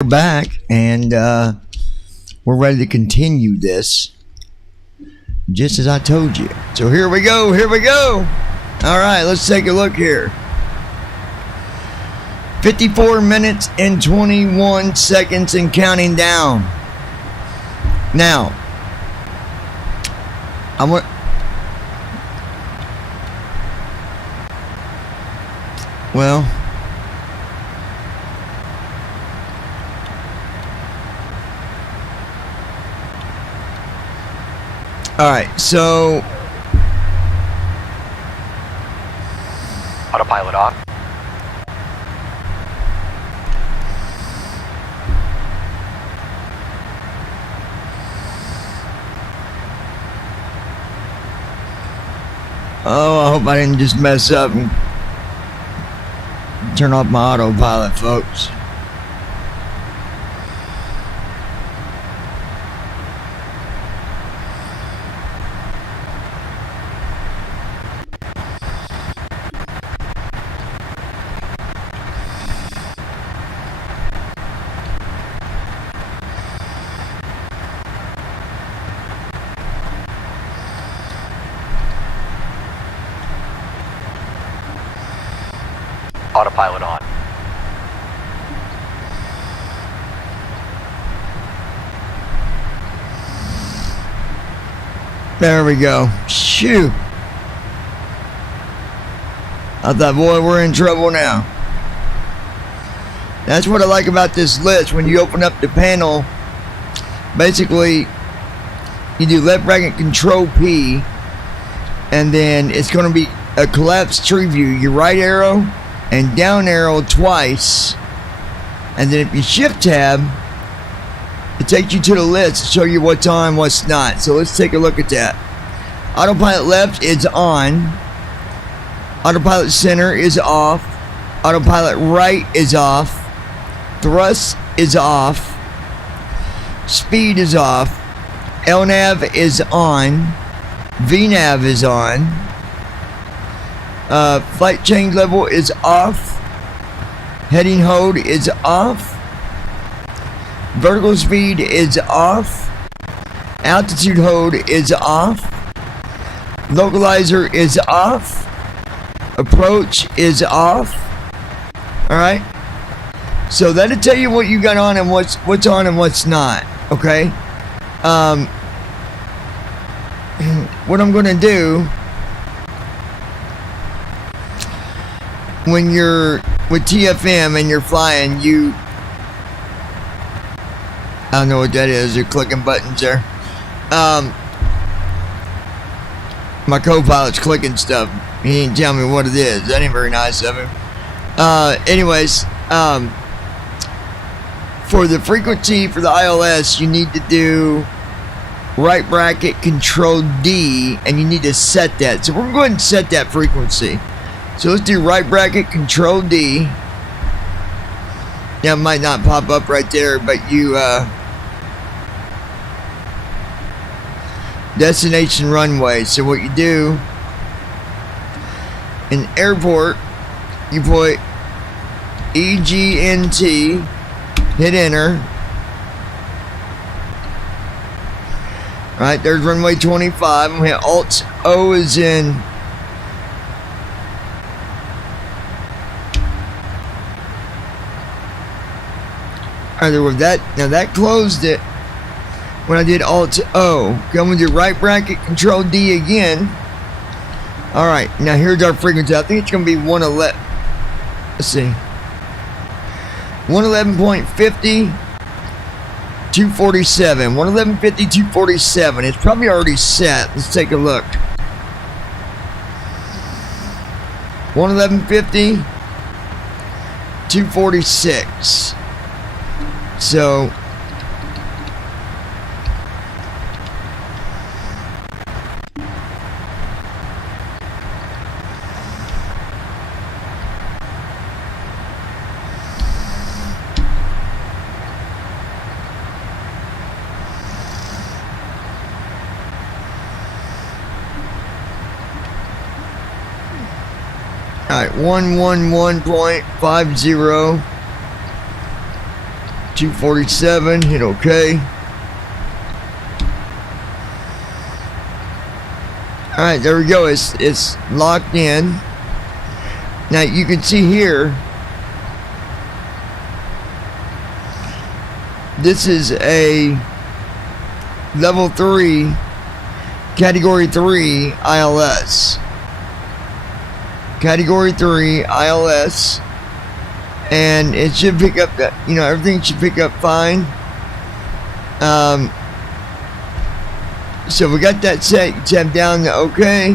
We're back, and we're ready to continue this, just as I told you. So here we go. All right, let's take a look here. 54 minutes and 21 seconds and counting down. Now, all right, so autopilot off. oh, I hope I didn't just mess up and turn off my autopilot, folks. Autopilot on. There we go. Shoot. I thought, boy, we're in trouble now. That's what I like about this list. When you open up the panel, basically, you do left bracket control P, and then it's going to be a collapsed tree view. Your right arrow and down arrow twice, and then if you shift tab, it takes you to the list to show you what's on, what's not. So let's take a look at that. Autopilot left is on. Autopilot center is off. Autopilot right is off. Thrust is off. Speed is off. LNAV is on. VNAV is on. Flight change level is off. Heading hold is off. Vertical speed is off. Altitude hold is off. Localizer is off. Approach is off. Alright. So that'll tell you what you got on and what's on and what's not. Okay. What I'm gonna do, when you're with TFM and you're flying, I don't know what that is. You're clicking buttons there. My co-pilot's clicking stuff. He didn't tell me what it is. That ain't very nice of him. Anyways, for the frequency for the ILS, you need to do right bracket control D, and you need to set that. So we're going to go ahead and set that frequency. So let's do right bracket control D. Now it might not pop up right there, but you destination runway. So what you do in airport, you put EGNT, hit enter. Right, there's runway 25. I'm gonna hit Alt O is in either with that. Now that closed it when I did Alt O. Come with your right bracket control D again. Alright, now here's our frequency. I think it's gonna be 111. Let's see. 111.50, 247. 111.50, 247. It's probably already set. Let's take a look. 111.50, 246. So Alright, 111.50, 247, hit OK. Alright, there we go. It's locked in. Now you can see here, this is a level 3, category 3 ILS. Category 3 ILS. And it should pick up that, everything should pick up fine. So we got that set. You tap down to OK.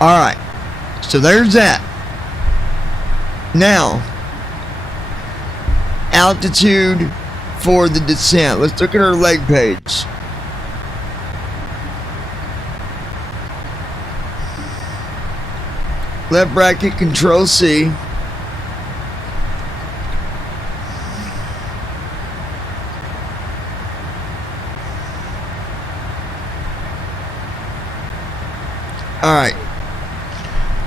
Alright. So there's that. Now, altitude for the descent. Let's look at our leg page. Left bracket, Control C. Alright.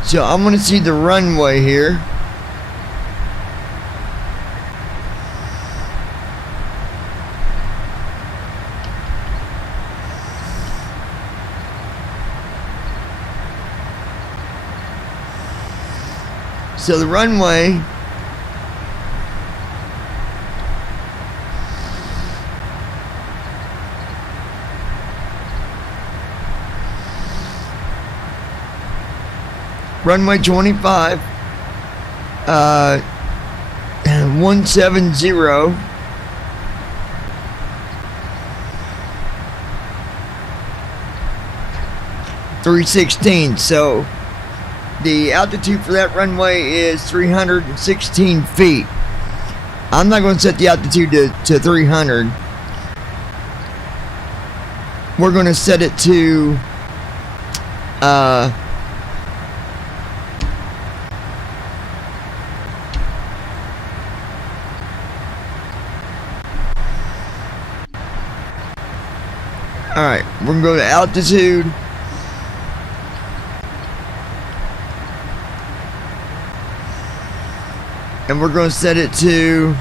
So I'm going to see the runway here. So the runway runway 25 170 316. So the altitude for that runway is 316 feet. I'm not going to set the altitude to 300. We're going to set it to alright, we're going to go to altitude. And we're going to set it to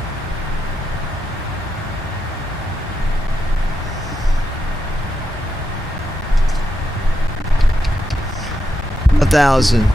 1,000.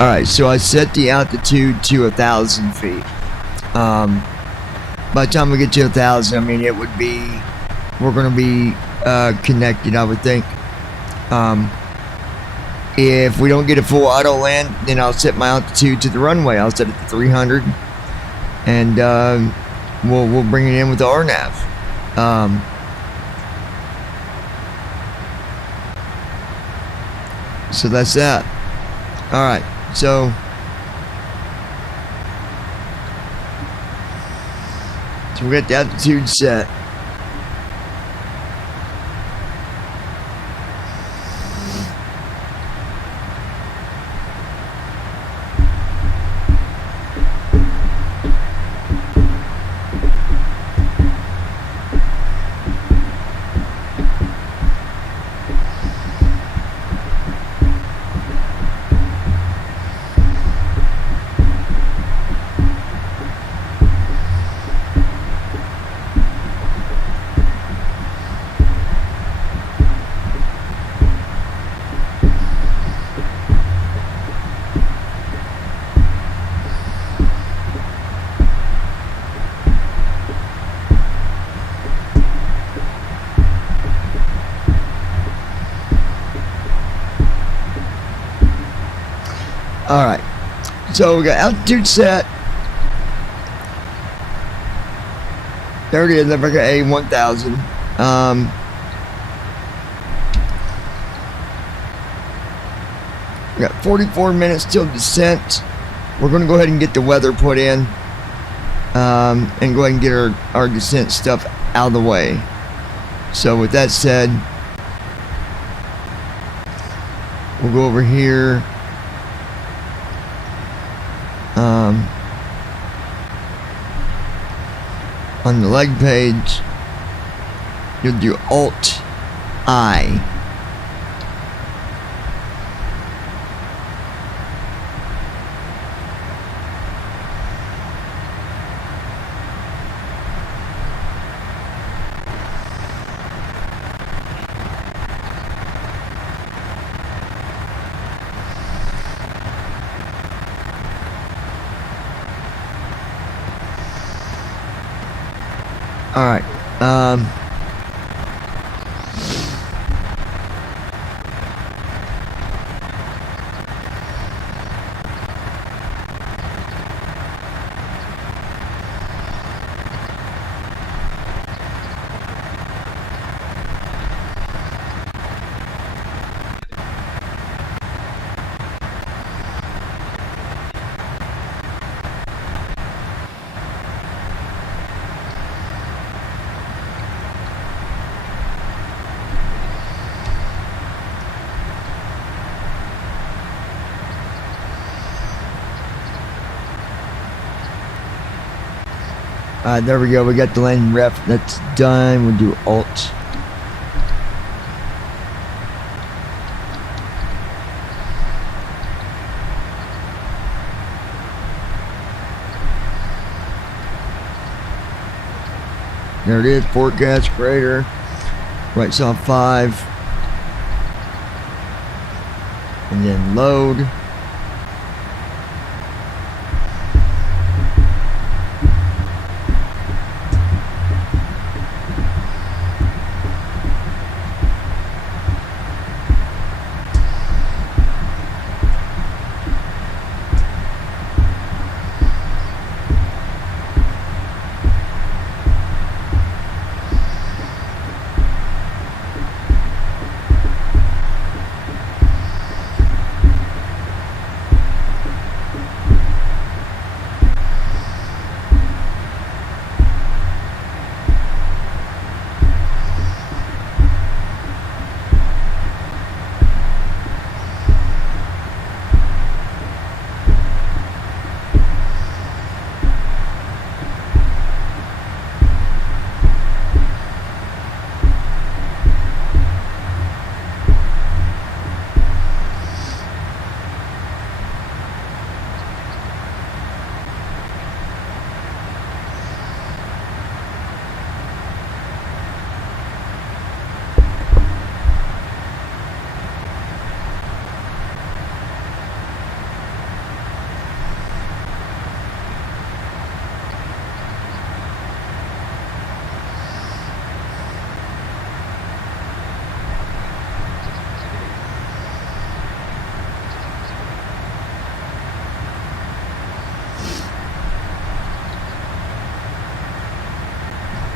Alright, so I set the altitude to 1,000 feet. By the time we get to 1,000, I mean, it would be, we're going to be connected, I would think. If we don't get a full auto land, then I'll set my altitude to the runway. I'll set it to 300, and we'll bring it in with the RNAV. So that's that. Alright, so we got the altitude set. Alright, so we got altitude set. There it is, I've got a 1,000. We got 44 minutes till descent. We're going to go ahead and get the weather put in, and go ahead and get our descent stuff out of the way. So with that said, we'll go over here. On the leg page, you'll do Alt-I. All right. There we go. We got the landing ref. That's done. We'll do Alt. There it is. Forecast creator. Right soft 5. And then load.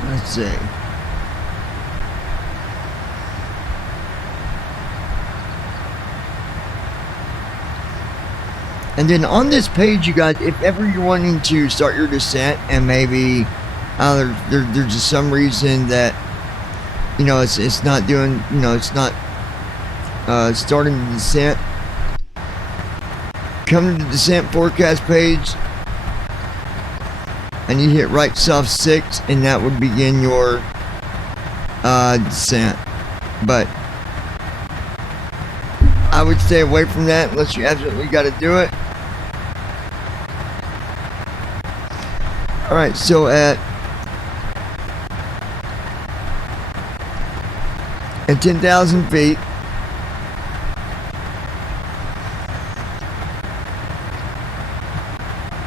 Let's see. And then on this page, you guys, if ever you're wanting to start your descent and maybe there's just some reason that, you know, it's not doing, you know, it's not starting the descent, come to the descent forecast page and you hit right soft 6 and that would begin your descent. But I would stay away from that unless you absolutely got to do it. Alright, so at 10,000 feet,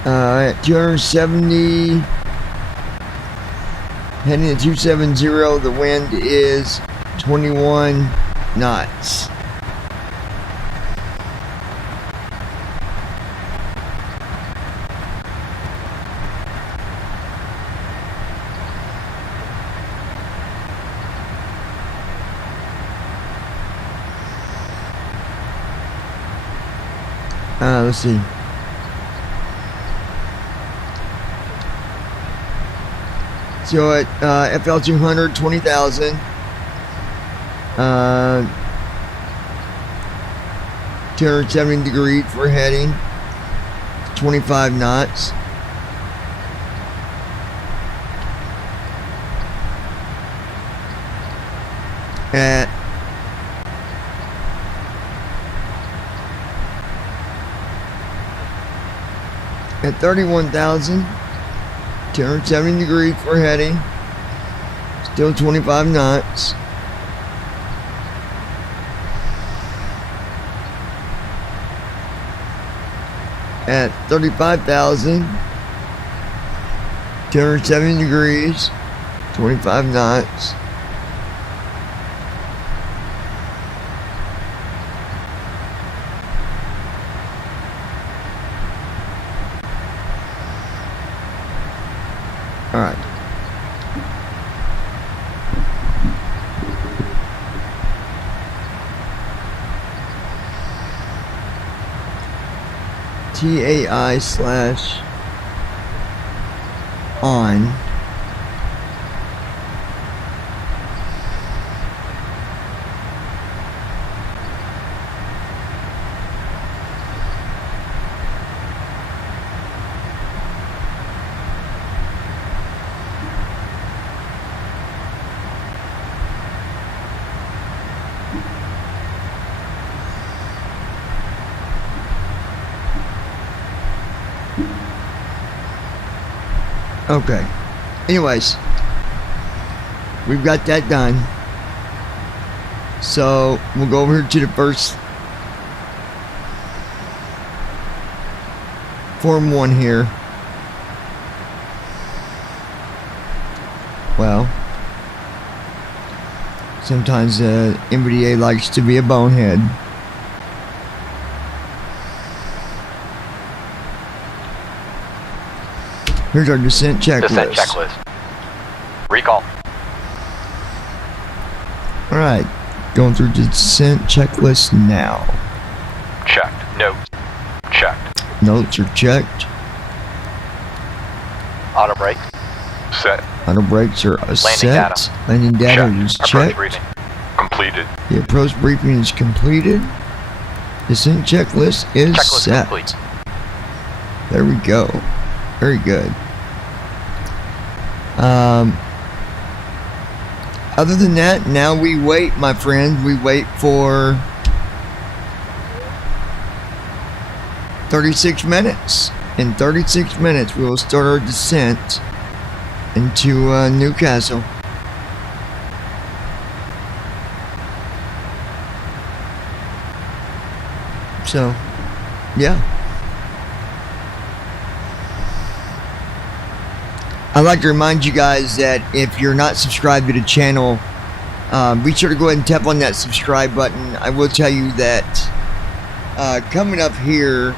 at 270, heading to 270, the wind is 21 knots. Let's see. So at FL 200, 20,000. 270 degrees we're heading. 25 knots. At 31,270 degrees we're heading. Still 25 knots. At 35,270 degrees, 25 knots. All right. TAI/on. Okay. Anyways, we've got that done. So we'll go over to the first Form 1 here. Well, sometimes NVDA likes to be a bonehead. Here's our descent checklist. Descent checklist. Recall. Alright, going through the descent checklist now. Checked. Notes. Checked. Notes are checked. Auto brake. Set. Auto brakes are set. Data. Landing data Checked. is Approach checked. briefing. Completed. The approach briefing is completed. Descent checklist is Checklist set. complete. There we go. Very good. Other than that, now we wait, my friend. We wait for 36 minutes. In 36 minutes, we will start our descent into Newcastle. So, yeah. I'd like to remind you guys that if you're not subscribed to the channel, be sure to go ahead and tap on that subscribe button. I will tell you that coming up here,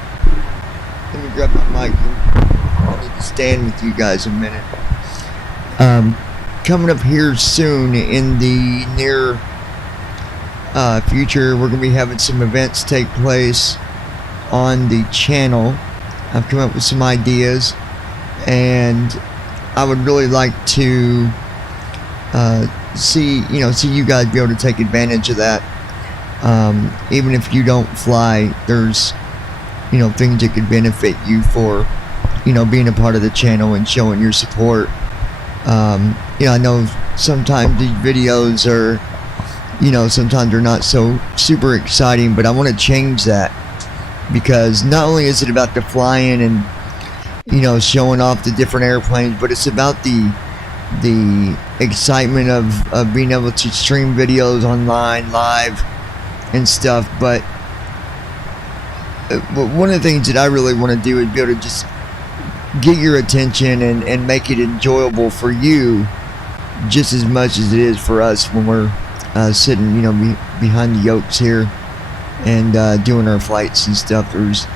let me grab my mic. I need to stand with you guys a minute. Coming up here soon in the near future, we're going to be having some events take place on the channel. I've come up with some ideas, and I would really like to see you guys be able to take advantage of that. Even if you don't fly, there's things that could benefit you for being a part of the channel and showing your support. I know sometimes these videos are sometimes they're not so super exciting, but I want to change that, because not only is it about the flying and showing off the different airplanes, but it's about the excitement of being able to stream videos online live and stuff. But one of the things that I really want to do is be able to just get your attention and make it enjoyable for you just as much as it is for us when we're sitting behind the yokes here and doing our flights and stuff. There's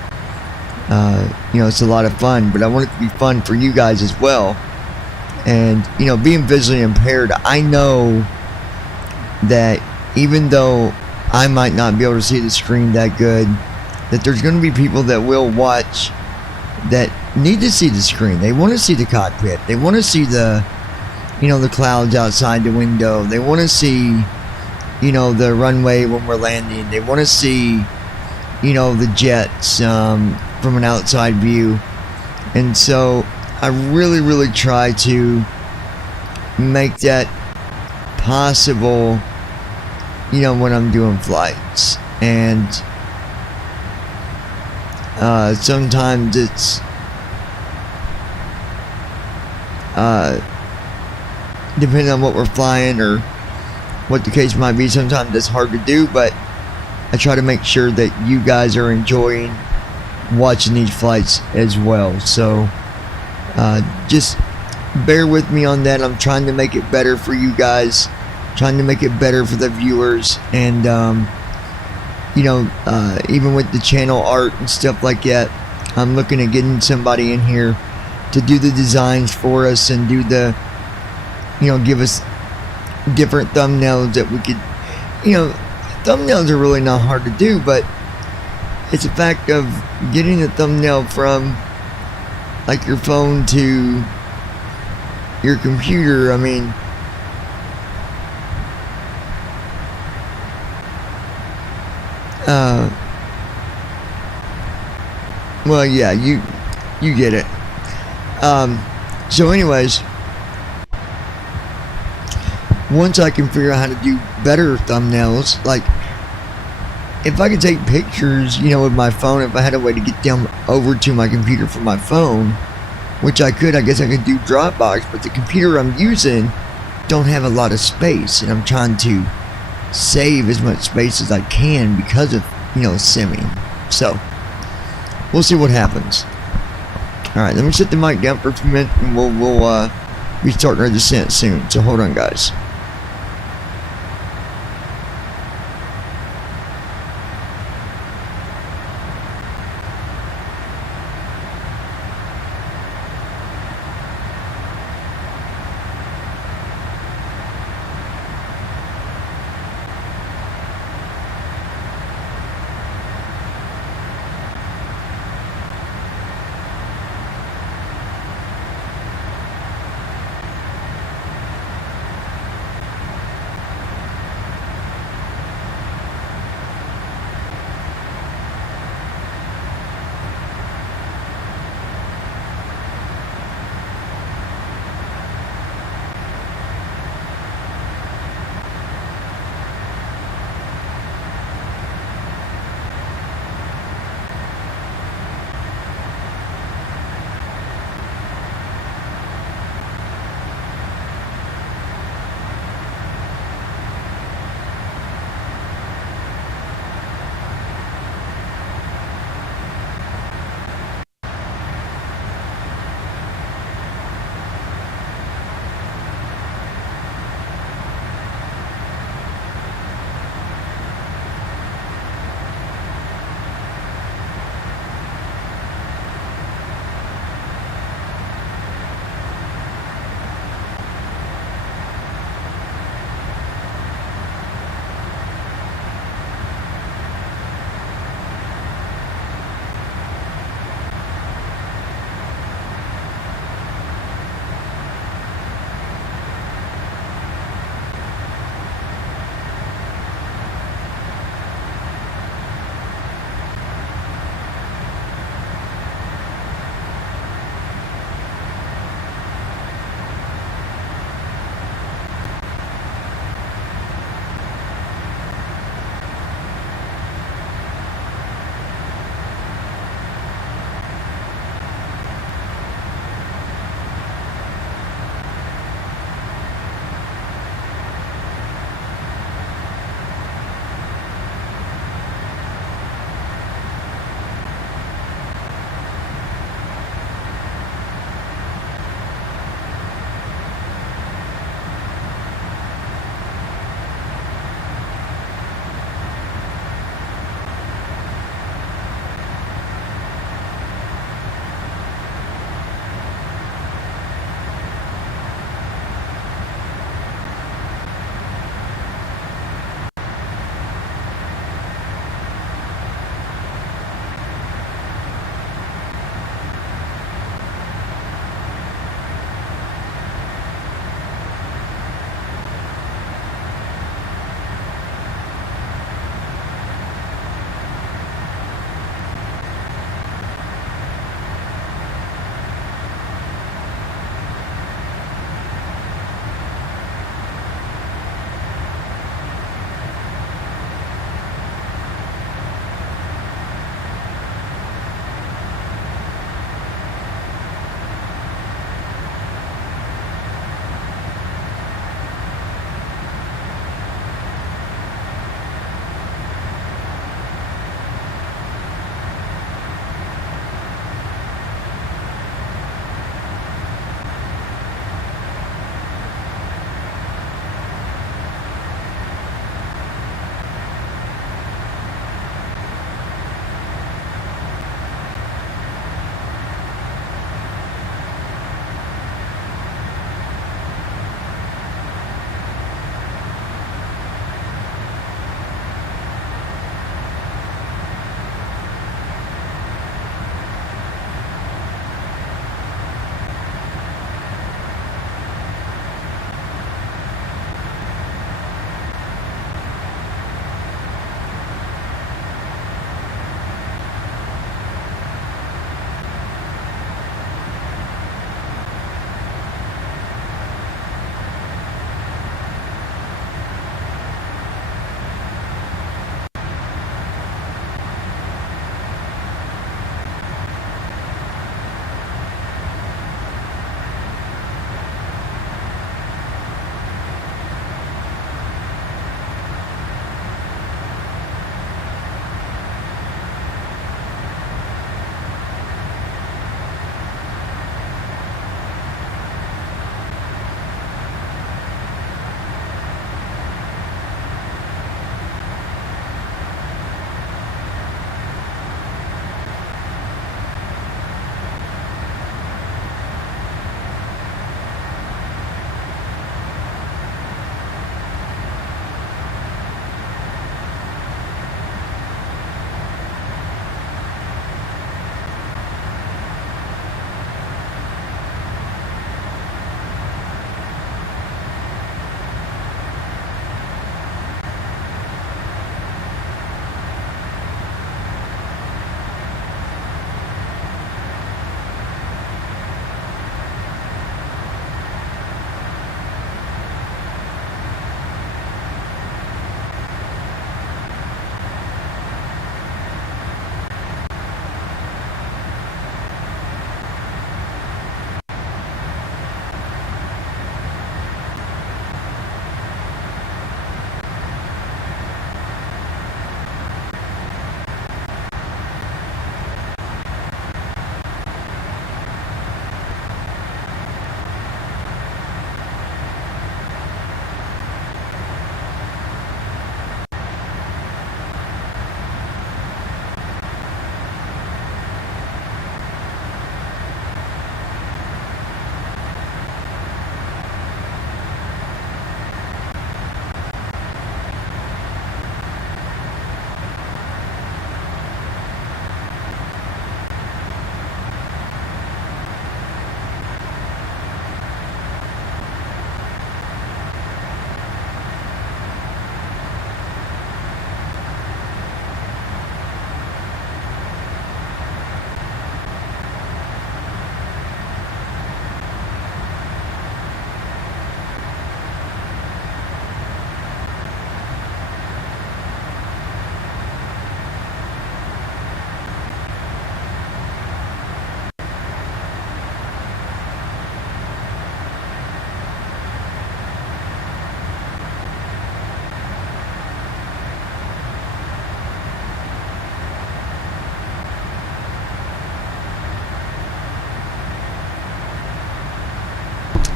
it's a lot of fun, but I want it to be fun for you guys as well. And being visually impaired, I know that even though I might not be able to see the screen that good, that there's going to be people that will watch that need to see the screen. They want to see the cockpit. They want to see the, the clouds outside the window. They want to see, the runway when we're landing. They want to see, the jets from an outside view. And so I really, really try to make that possible, when I'm doing flights. And sometimes it's depending on what we're flying or what the case might be, sometimes it's hard to do, but I try to make sure that you guys are enjoying watching these flights as well. So just bear with me on that. I'm trying to make it better for you guys, trying to make it better for the viewers, and even with the channel art and stuff like that, I'm looking at getting somebody in here to do the designs for us and do the, give us different thumbnails that we could, thumbnails are really not hard to do, but it's a fact of getting a thumbnail from like your phone to your computer. I mean, well, yeah, you get it. So anyways, once I can figure out how to do better thumbnails, like if I could take pictures, with my phone, if I had a way to get down over to my computer from my phone, which I could, I guess I could do Dropbox, but the computer I'm using don't have a lot of space, and I'm trying to save as much space as I can because of, simming. So we'll see what happens. Alright, let me set the mic down for a few minutes, and we'll be starting our descent soon. So hold on, guys.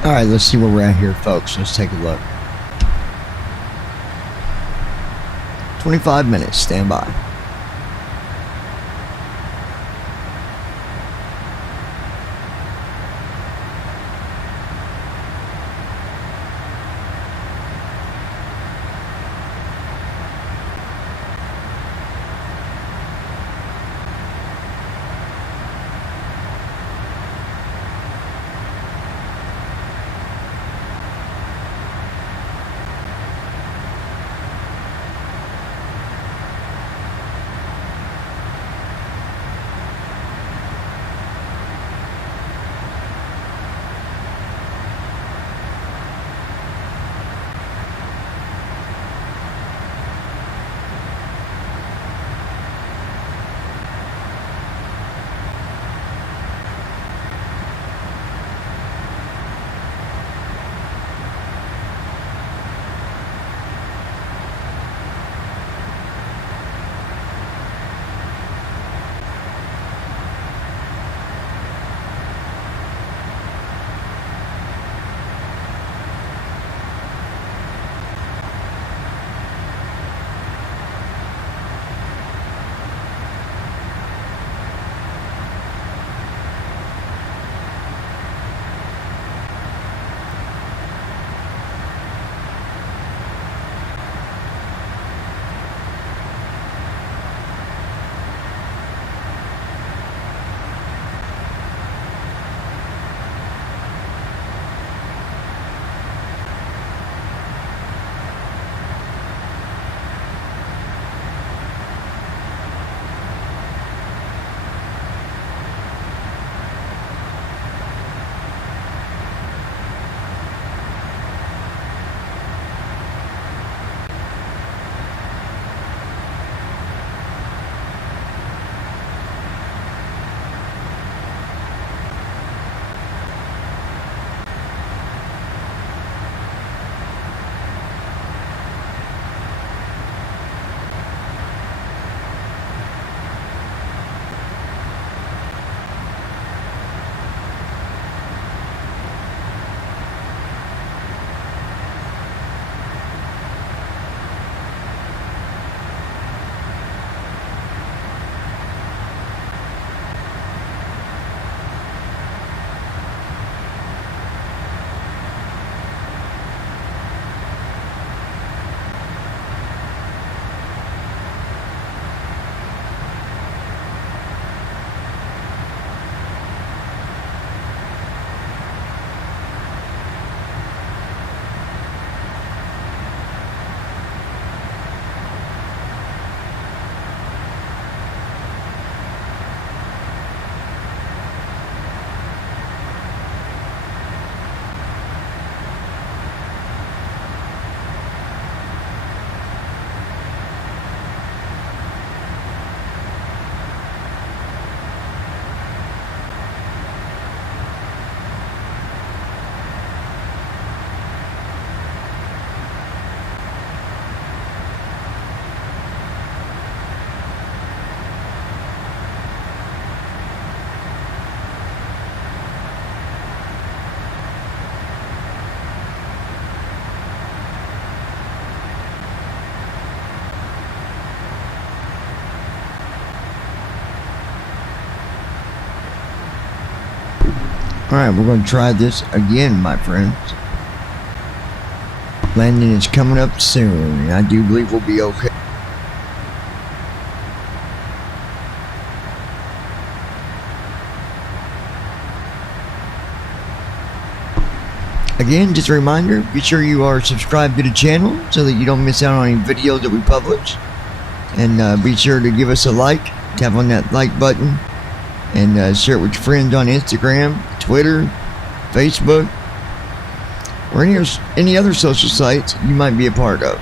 Alright, let's see where we're at here, folks. Let's take a look. 25 minutes, stand by. Alright, we're going to try this again, my friends. Landing is coming up soon, and I do believe we'll be okay. Again, just a reminder, be sure you are subscribed to the channel so that you don't miss out on any videos that we publish. And be sure to give us a like, tap on that like button, and share it with your friends on Instagram, Twitter, Facebook, or any other social sites you might be a part of.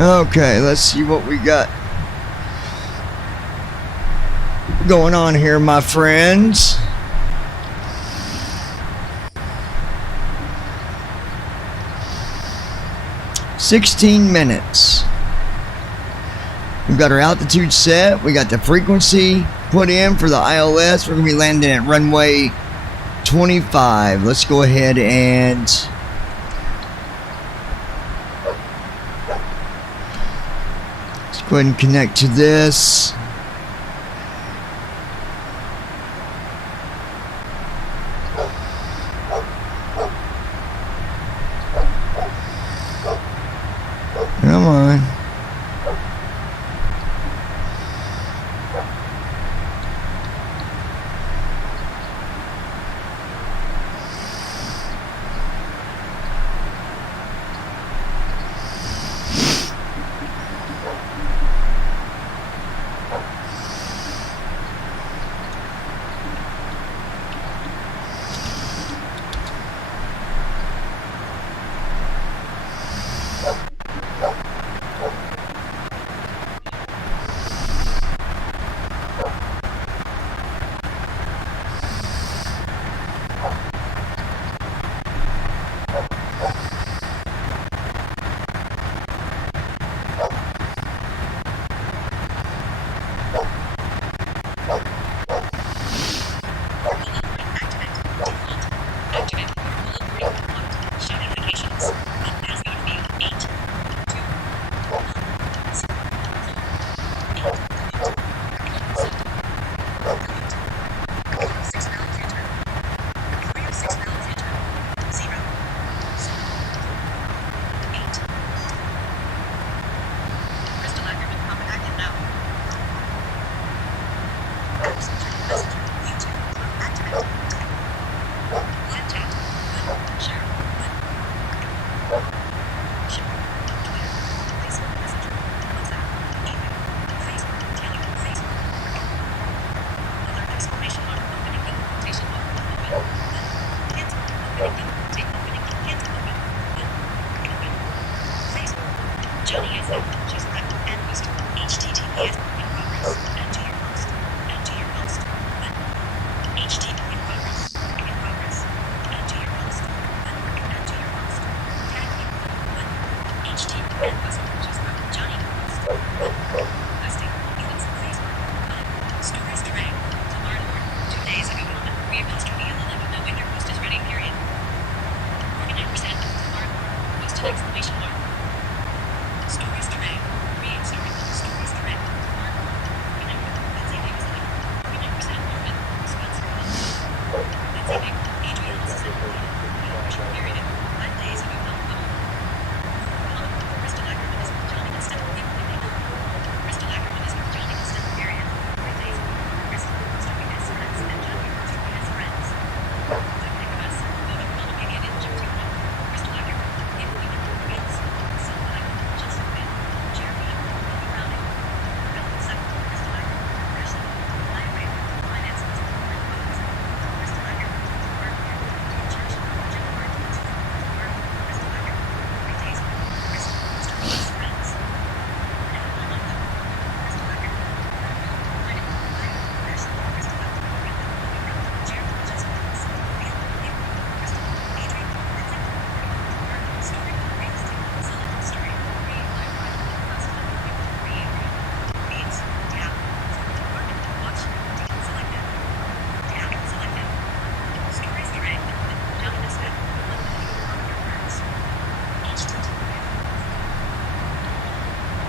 Okay, let's see what we got going on here, my friends. $16 minutes. We've got our altitude set. We got the frequency put in for the ILS. We're going to be landing at runway 25. Let's go ahead and let's go ahead and connect to this. Come on.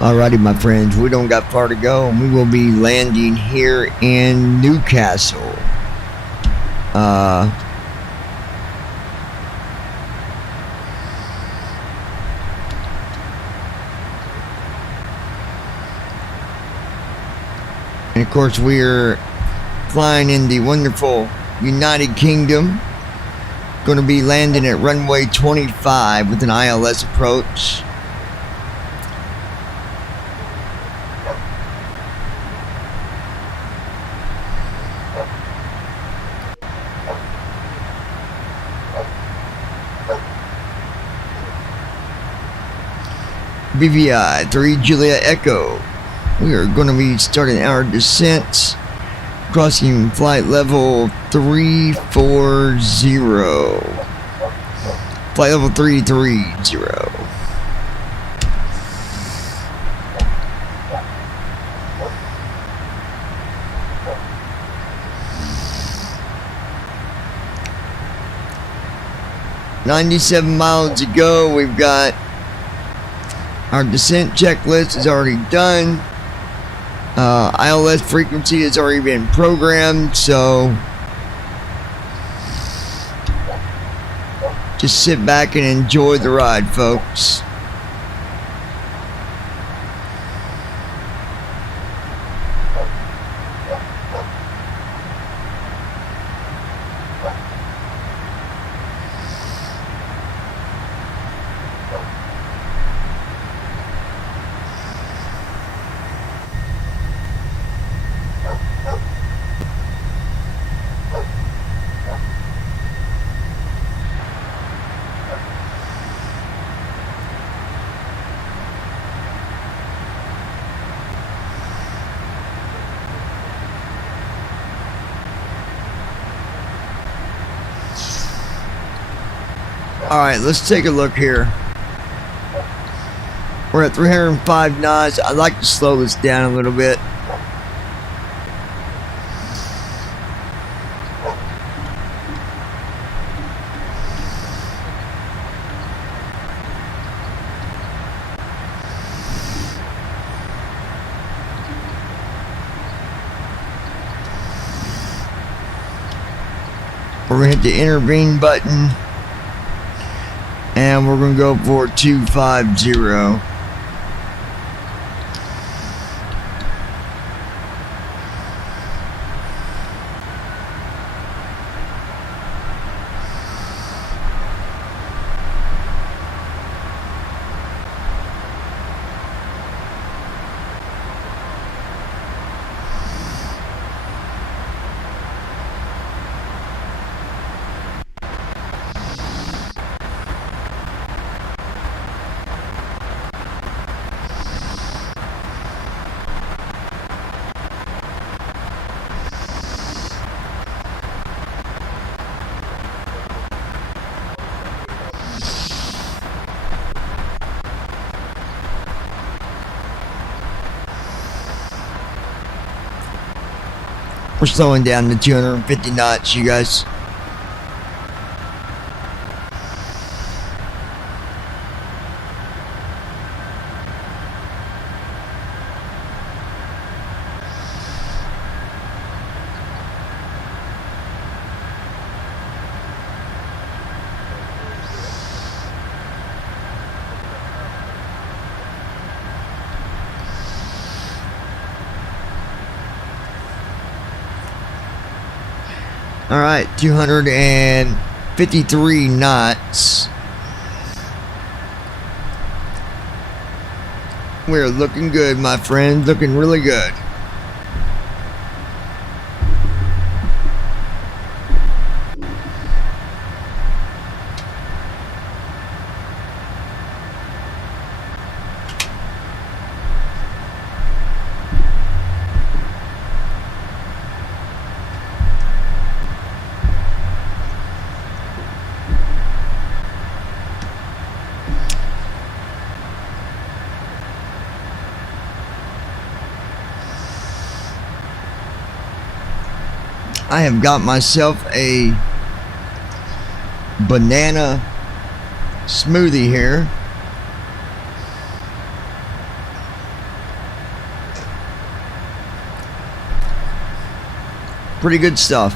Alrighty, my friends, we don't got far to go, and we will be landing here in Newcastle. And of course, we're flying in the wonderful United Kingdom. Going to be landing at runway 25 with an ILS approach. BVI 3 Juliet Echo. We are going to be starting our descent, crossing flight level 340. Flight level 330. "97 miles to go." We've got our descent checklist is already done. ILS frequency has already been programmed, so just sit back and enjoy the ride, folks. Alright, let's take a look here. We're at 305 knots. I'd like to slow this down a little bit. We're going to hit the intervene button. And we're going to go for 250. We're slowing down to 250 knots, you guys. All right, 253 knots. We're looking good, my friend. Looking really good. I have got myself a banana smoothie here. Pretty good stuff.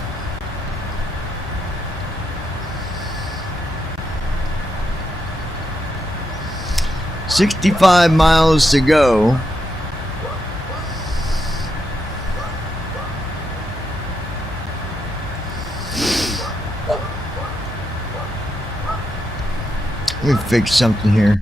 "65 miles to go." Let me fix something here.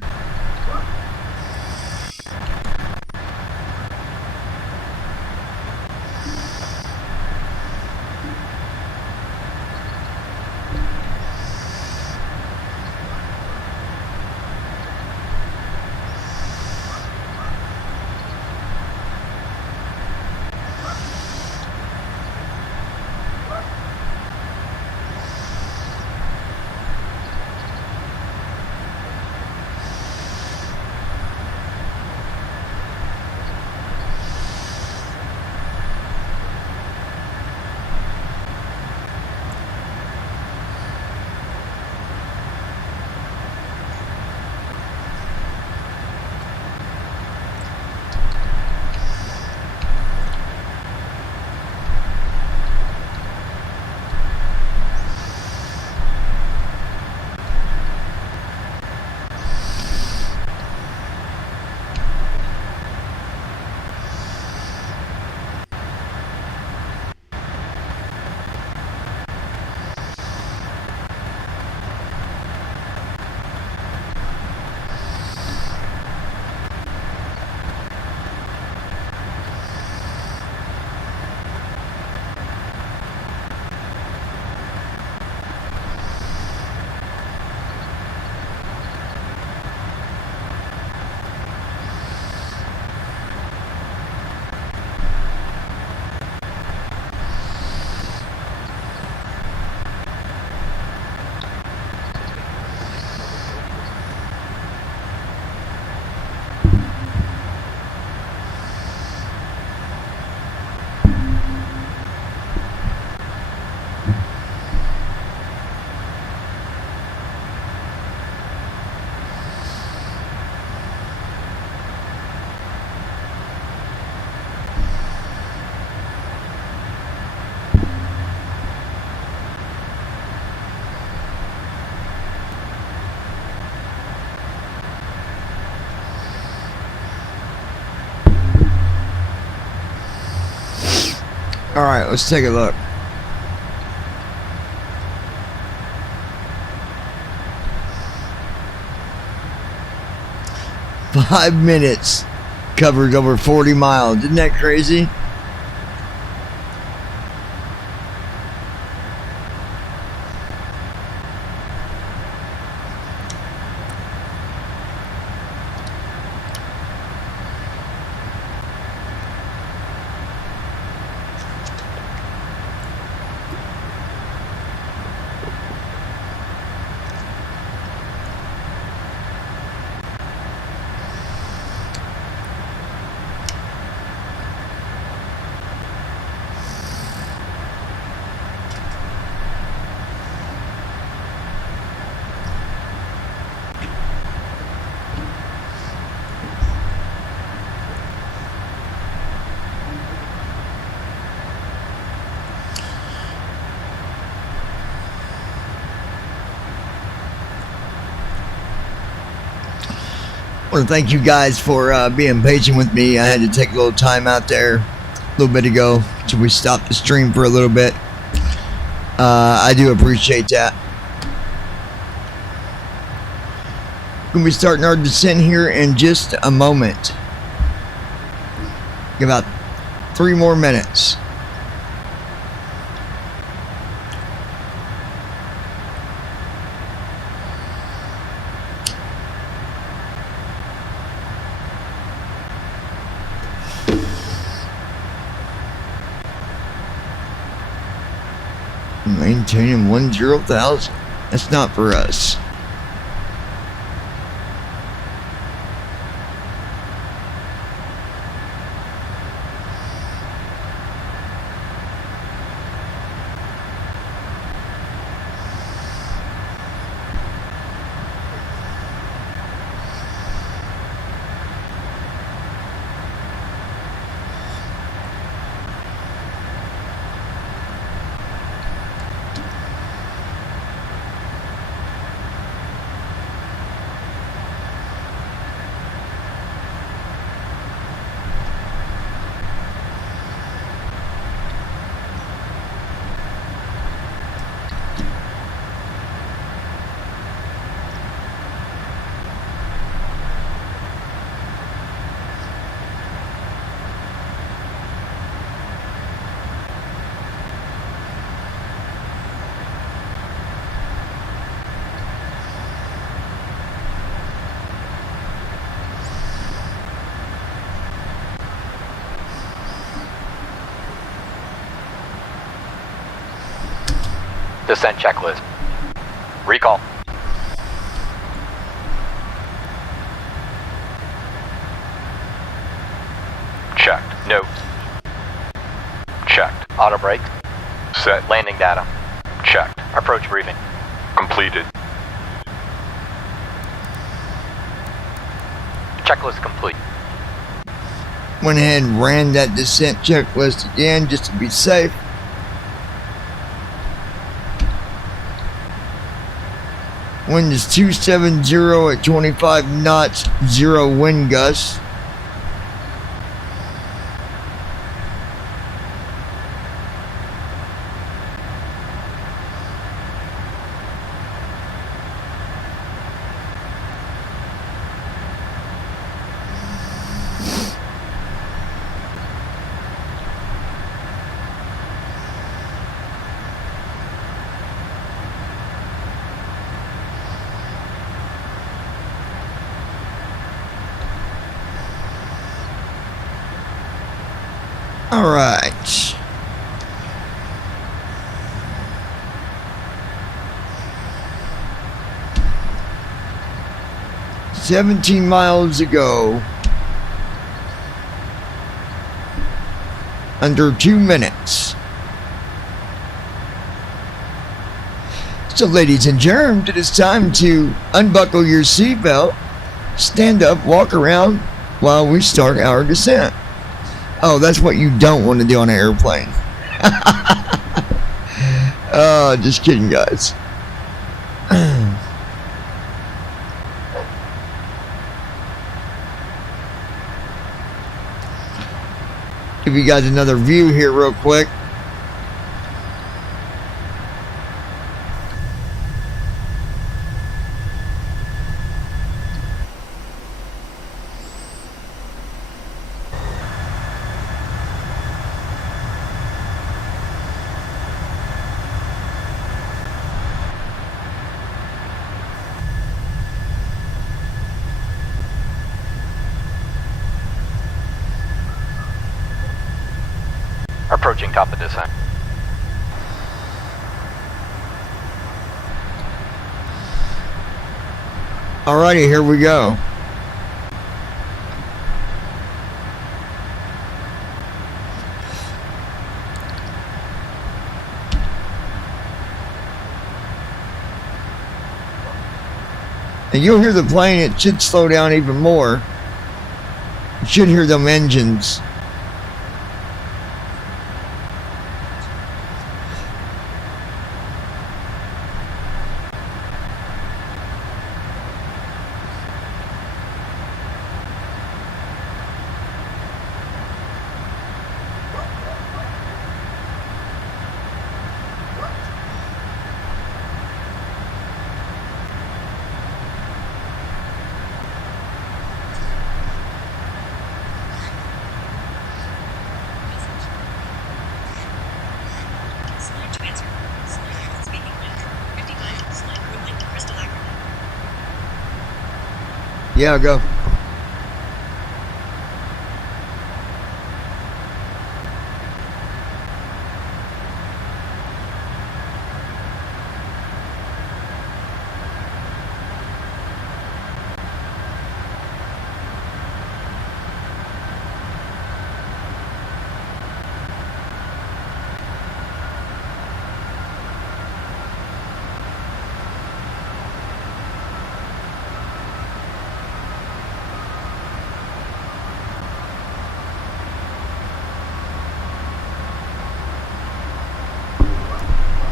Alright, let's take a look. "5 minutes covers over 40 miles. Isn't that crazy? I want to thank you guys for being patient with me. I had to take a little time out there a little bit ago, so we stopped the stream for a little bit. I do appreciate that. We're going to be starting our descent here in just a moment. About 3 more minutes. Maintaining 10,000. That's not for us. Descent checklist. Recall. Checked. Note. Checked. Auto brake. Set. Landing data. Checked. Approach briefing. Completed. Checklist complete. Went ahead and ran that descent checklist again just to be safe. Wind is 270 at 25 knots, 0 wind gusts. All right. "17 miles ago. Under 2 minutes. So, ladies and germs, it is time to unbuckle your seatbelt, stand up, walk around while we start our descent. Oh, that's what you don't want to do on an airplane. Oh, just kidding, guys. Give you guys another view here real quick. Heading top of descent. Alrighty, here we go. And you'll hear the plane, it should slow down even more. You should hear them engines. Yeah, go.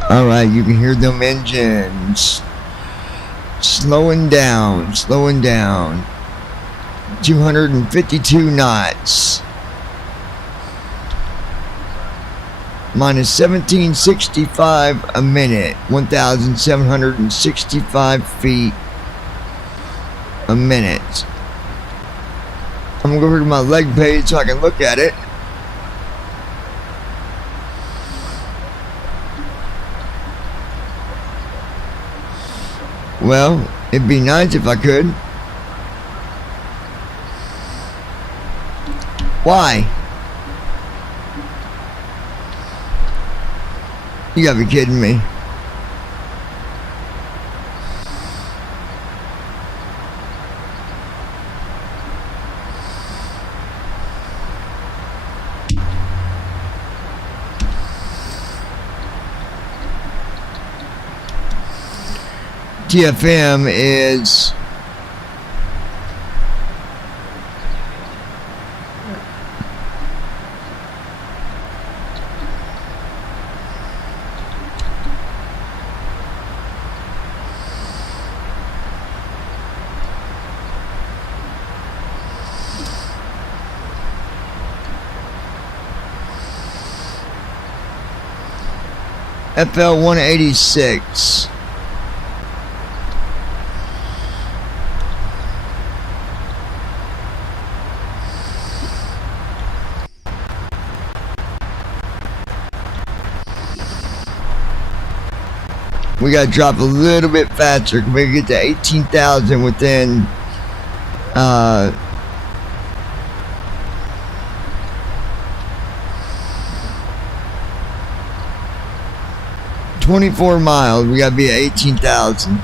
Alright, you can hear them engines slowing down, 252 knots. Minus 1765 a minute, 1,765 feet a minute. I'm gonna go over to my leg page so I can look at it. Well, it'd be nice if I could. Why? You gotta be kidding me. TFM is FL 186. We gotta drop a little bit faster. We get to 18,000 within 24 miles. We gotta be at 18,000.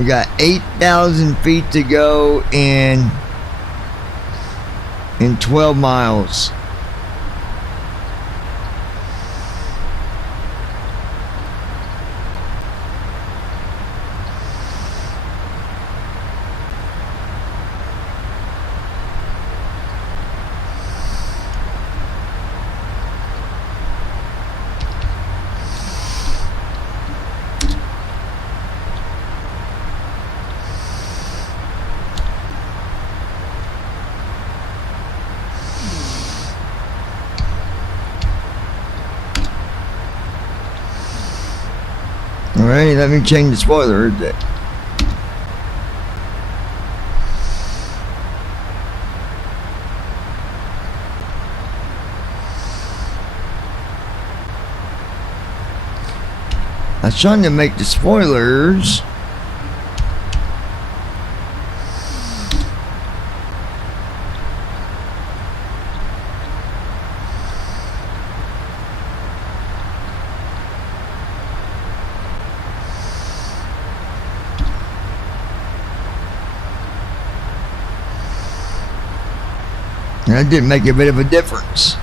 We got 8,000 feet to go in 12 miles. Alright, let me change the spoiler. I was trying to make the spoilers. And that did make a bit of a difference.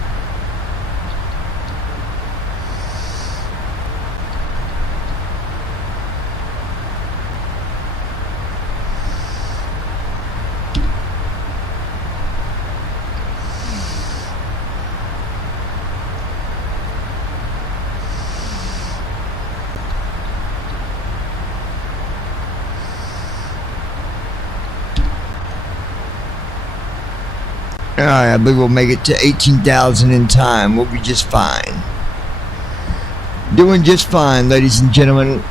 Alright, I believe we'll make it to 18,000 in time. We'll be just fine. Doing just fine, ladies and gentlemen.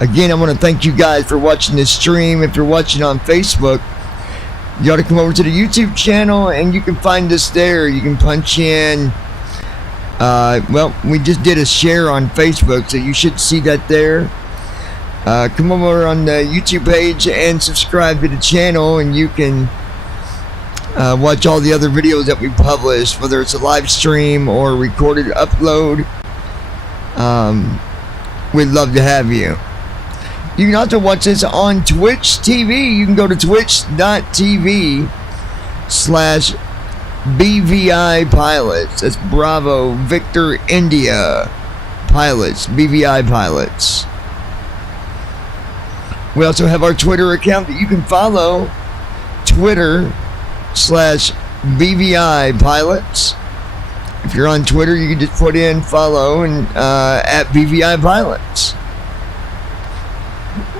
Again, I want to thank you guys for watching this stream. If you're watching on Facebook, you ought to come over to the YouTube channel and you can find us there. You can punch in. Well, we just did a share on Facebook, so you should see that there. Come over on the YouTube page and subscribe to the channel, and you can watch all the other videos that we publish, whether it's a live stream or recorded upload. We'd love to have you. You can also watch this on Twitch TV. You can go to twitch.tv/BVI Pilots. That's Bravo Victor India Pilots, BVI Pilots. We also have our Twitter account that you can follow, Twitter/BVI Pilots. If you're on Twitter, you can just put in follow and at BVI Pilots.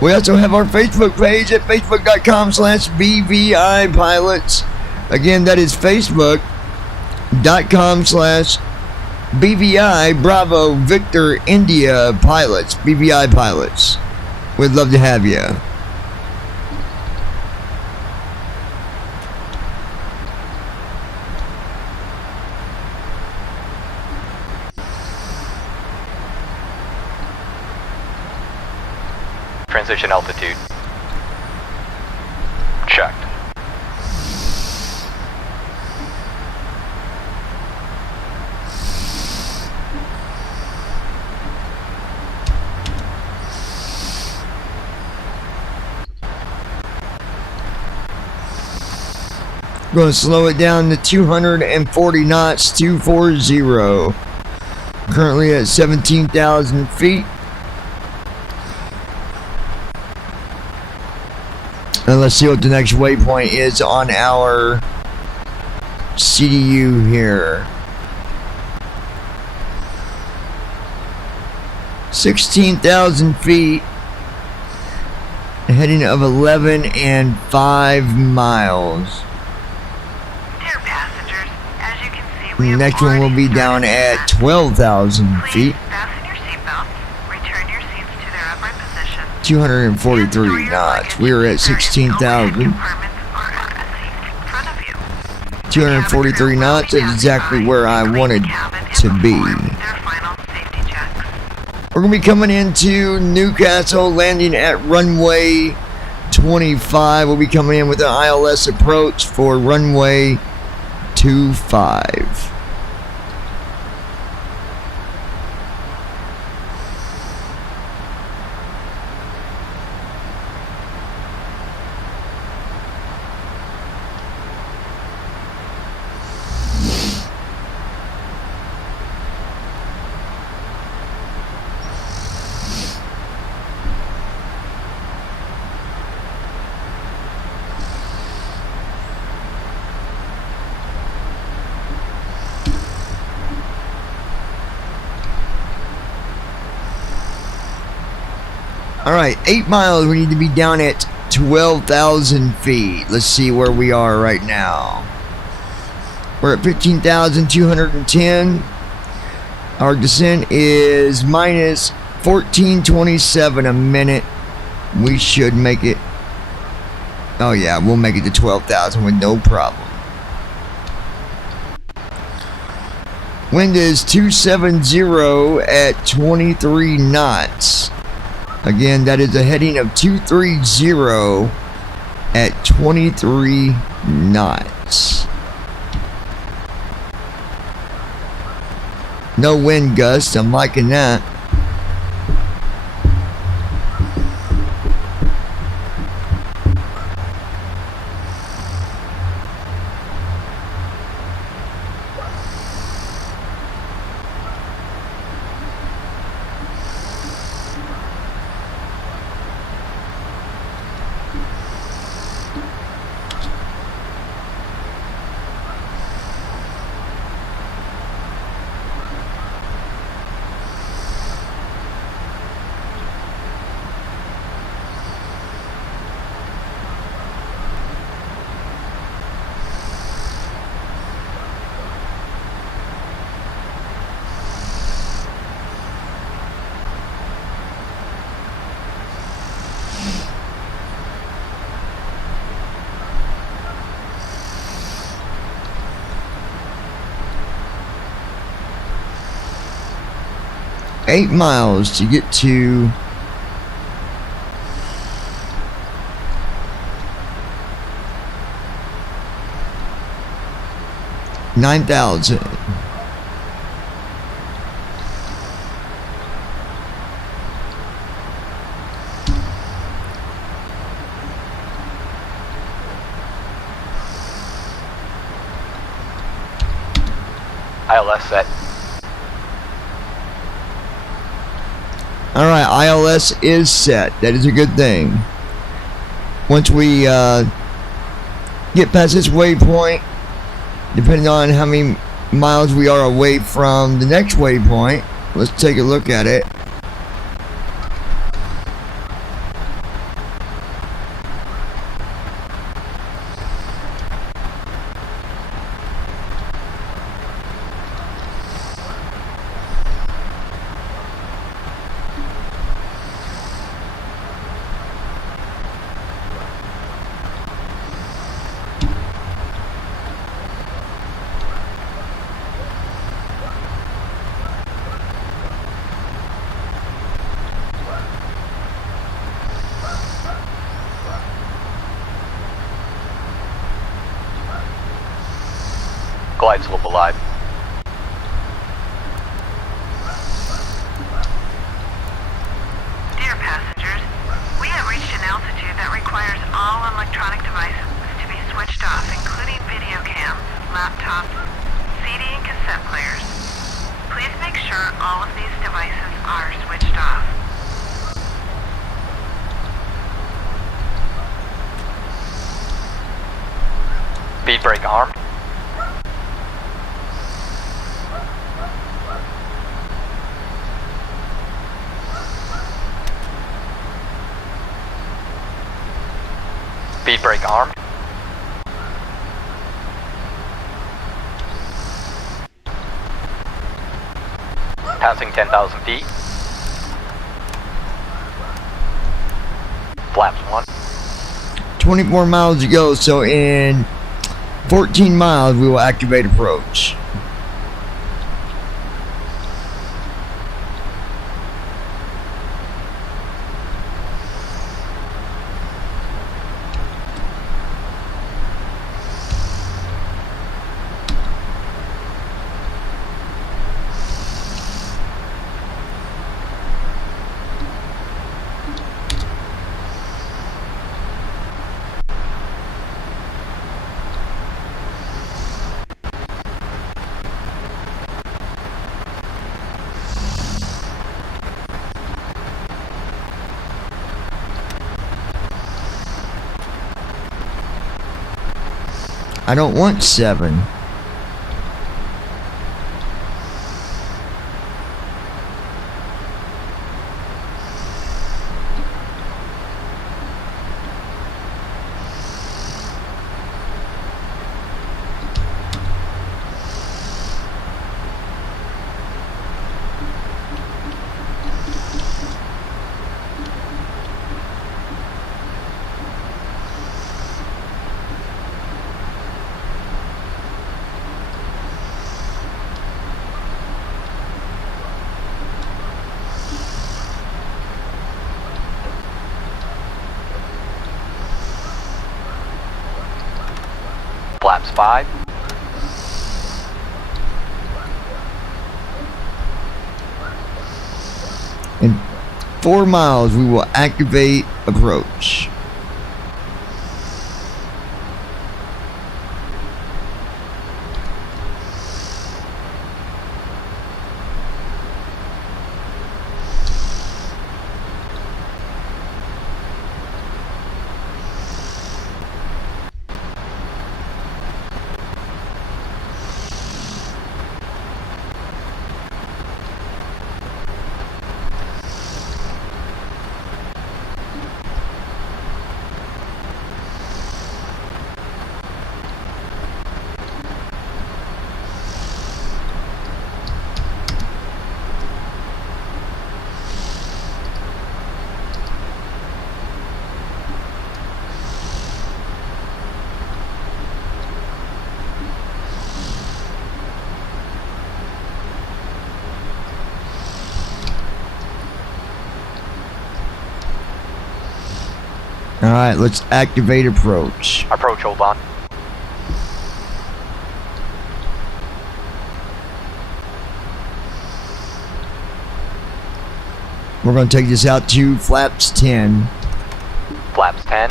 We also have our Facebook page at facebook.com/BVI Pilots. Again, that is facebook.com/BVI Bravo Victor India Pilots, BVI Pilots. We'd love to have you. Transition altitude. Checked. Going to slow it down to 240 knots, 240. Currently at 17,000 feet. And let's see what the next waypoint is on our CDU here. 16,000 feet. Heading of 11 and 5 miles. Dear passengers, as you can see, The next one will be down at 12,000 feet. Please fasten your seatbelts, return your seats to their upright position. 243 knots. We are at 16,000. 243 knots is exactly where I wanted to be. We're going to be coming into Newcastle, landing at runway 25. We'll be coming in with an ILS approach for runway 25. Alright, 8 miles. We need to be down at 12,000 feet. Let's see where we are right now. We're at 15,210. Our descent is minus 1427 a minute. We should make it. Oh yeah, we'll make it to 12,000 with no problem. Wind is 270 at 23 knots. Again, that is a heading of 230 at 23 knots. No wind gusts, I'm liking that. Eight miles to get to 9,000. ILS set. Alright, ILS is set. That is a good thing. Once we get past this waypoint, depending on how many miles we are away from the next waypoint, let's take a look at it. Glide slope alive. Dear passengers, we have reached an altitude that requires all electronic devices to be switched off, including video cams, laptops, CD and cassette players. Please make sure all of these devices are switched off. Speed brake armed. Speed brake armed. Passing 10,000 feet. Flaps 1. 24 miles to go, so in 14 miles we will activate approach. I don't want 7. times 5. In 4 miles, we will activate approach. Alright, let's activate approach. Approach, hold on. We're going to take this out to flaps 10. Flaps 10.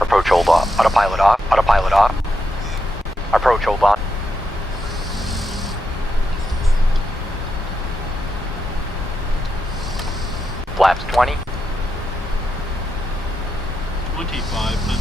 Approach, hold off. Autopilot off. Autopilot off. Approach, hold on. Flaps 20. 2500.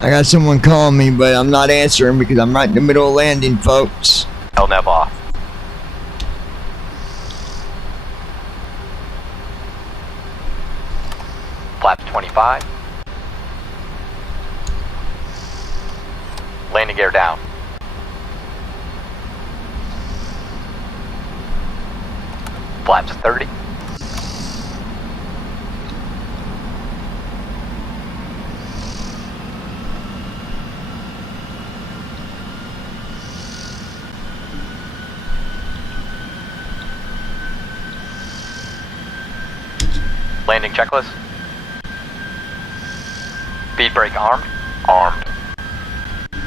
I got someone calling me, but I'm not answering because I'm right in the middle of landing, folks. LNAV off. Flaps 25. Landing gear down. Flaps 30. Landing checklist. Speed brake armed. Armed.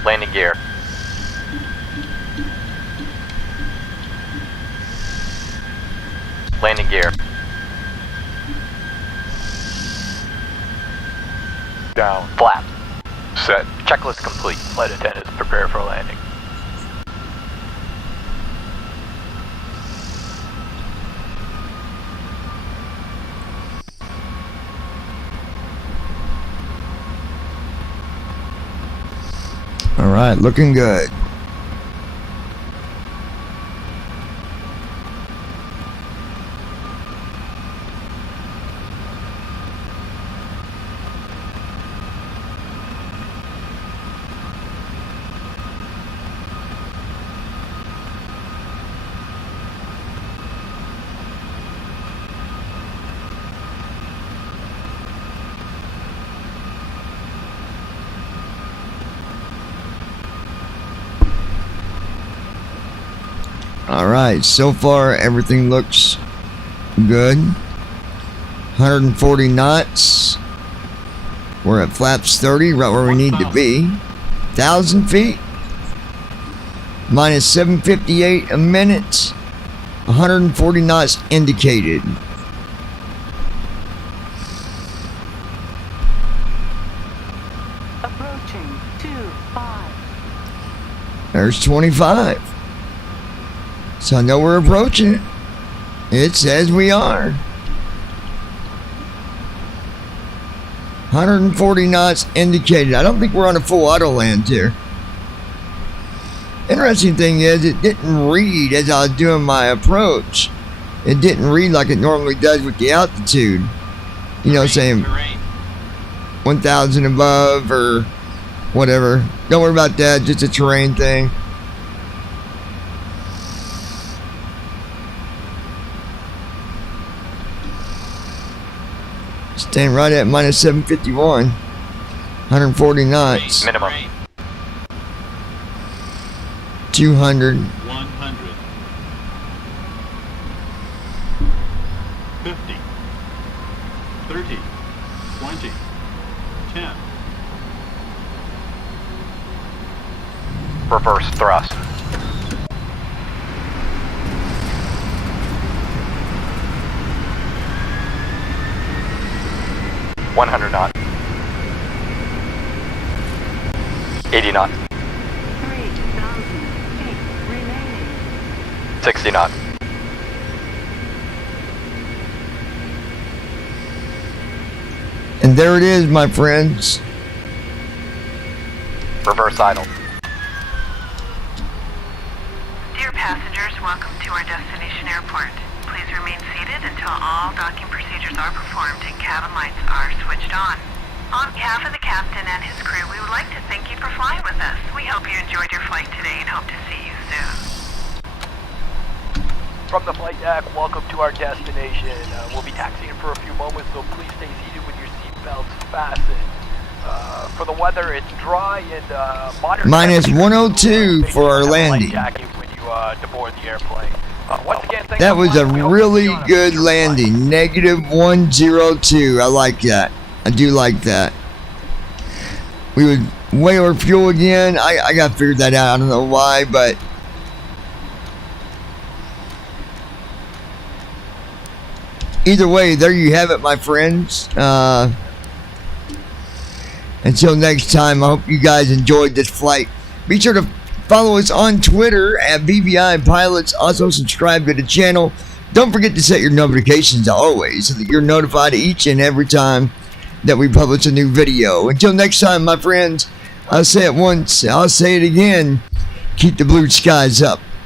Landing gear. Landing gear. Down. Flap. Set. Checklist complete. Flight attendants prepare for landing. All right, looking good. Alright, so far everything looks good. 140 knots. We're at flaps 30, right where we need to be. 1,000 feet. Minus 758 a minute. 140 knots indicated. Approaching 25. There's 25. So I know we're approaching it. It says we are. 140 knots indicated. I don't think we're on a full autoland here. Interesting thing is, it didn't read as I was doing my approach. It didn't read like it normally does with the altitude. You know, saying 1,000 above or whatever. Don't worry about that, just a terrain thing. Staying right at minus 751. 140 knots. Minimum. 200. 100. 50. 30. 20. 10. Reverse thrust. $100 knot. 80 knot. 3,000 feet remaining. 60 knot. And there it is, my friends. Reverse idle. Dear passengers, welcome to our destination airport. Please remain seated until all docking procedures are performed and cabin lights are switched on. On behalf of the captain and his crew, we would like to thank you for flying with us. We hope you enjoyed your flight today and hope to see you soon. From the flight deck, welcome to our destination. We'll be taxiing for a few moments, so please stay seated with your seatbelts fastened. For the weather, it's dry and moderate. Minus 102 for our landing. When you deboard the airplane. Once again, thanks That for was a flying. We hope to really see you on a good future flight. landing. Negative 102. I like that. I do like that. We would way over fuel again. I got to figure that out. I don't know why, but either way, there you have it, my friends. Until next time, I hope you guys enjoyed this flight. Be sure to follow us on Twitter at BVI Pilots. Also, subscribe to the channel. Don't forget to set your notifications always so that you're notified each and every time that we publish a new video. Until next time, my friends, I'll say it once, I'll say it again. Keep the blue skies up.